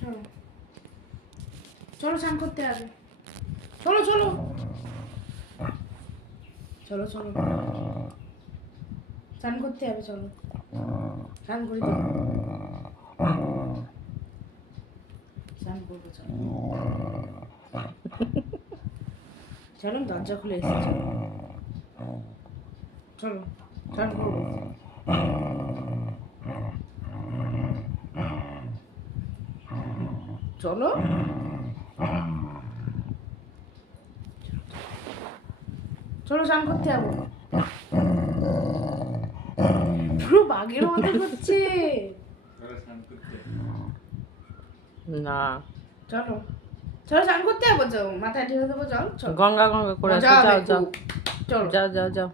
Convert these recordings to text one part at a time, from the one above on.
চলো চলো স্নান করতে হবে, চলো চলো চলো চলো স্নান করতে হবে, চলো স্নান করে দিই, স্নান করবো চলো। চলো দরজা খুলে এসেছে, চলো স্নান করবো। চলো চলো স্নান করতে যাবো, পুরো বাঘের মতো করছে না। চলো চলো স্নান করতে যাবো, যাও মাথায় ঢেলে দেবো, যাও চলো গঙ্গা গঙ্গা করে আসো, যাও যাও যাও চলো যাও যাও যাও।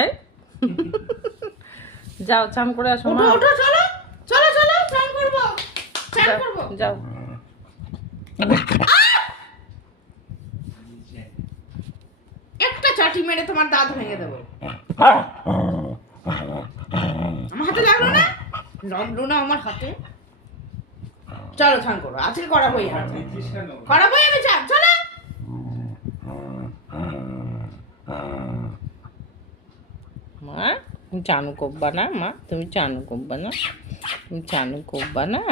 এই যাও চান করে আসো মা, ওঠো চলো চলো চলো স্নান করবো, স্নান করবো। যাও। একটা চাটি মেরে তোমার দাঁত ভেঙে দেবো। আমার হাতে লাগলো না, লাগলো না আমার হাতে। চলো স্নান করো, আজকে করাবোই, করাবোই আমি চান, চলো। মা তুমি চানু করবা না? মা তুমি চানু করবা না? তুমি চানু করবা না?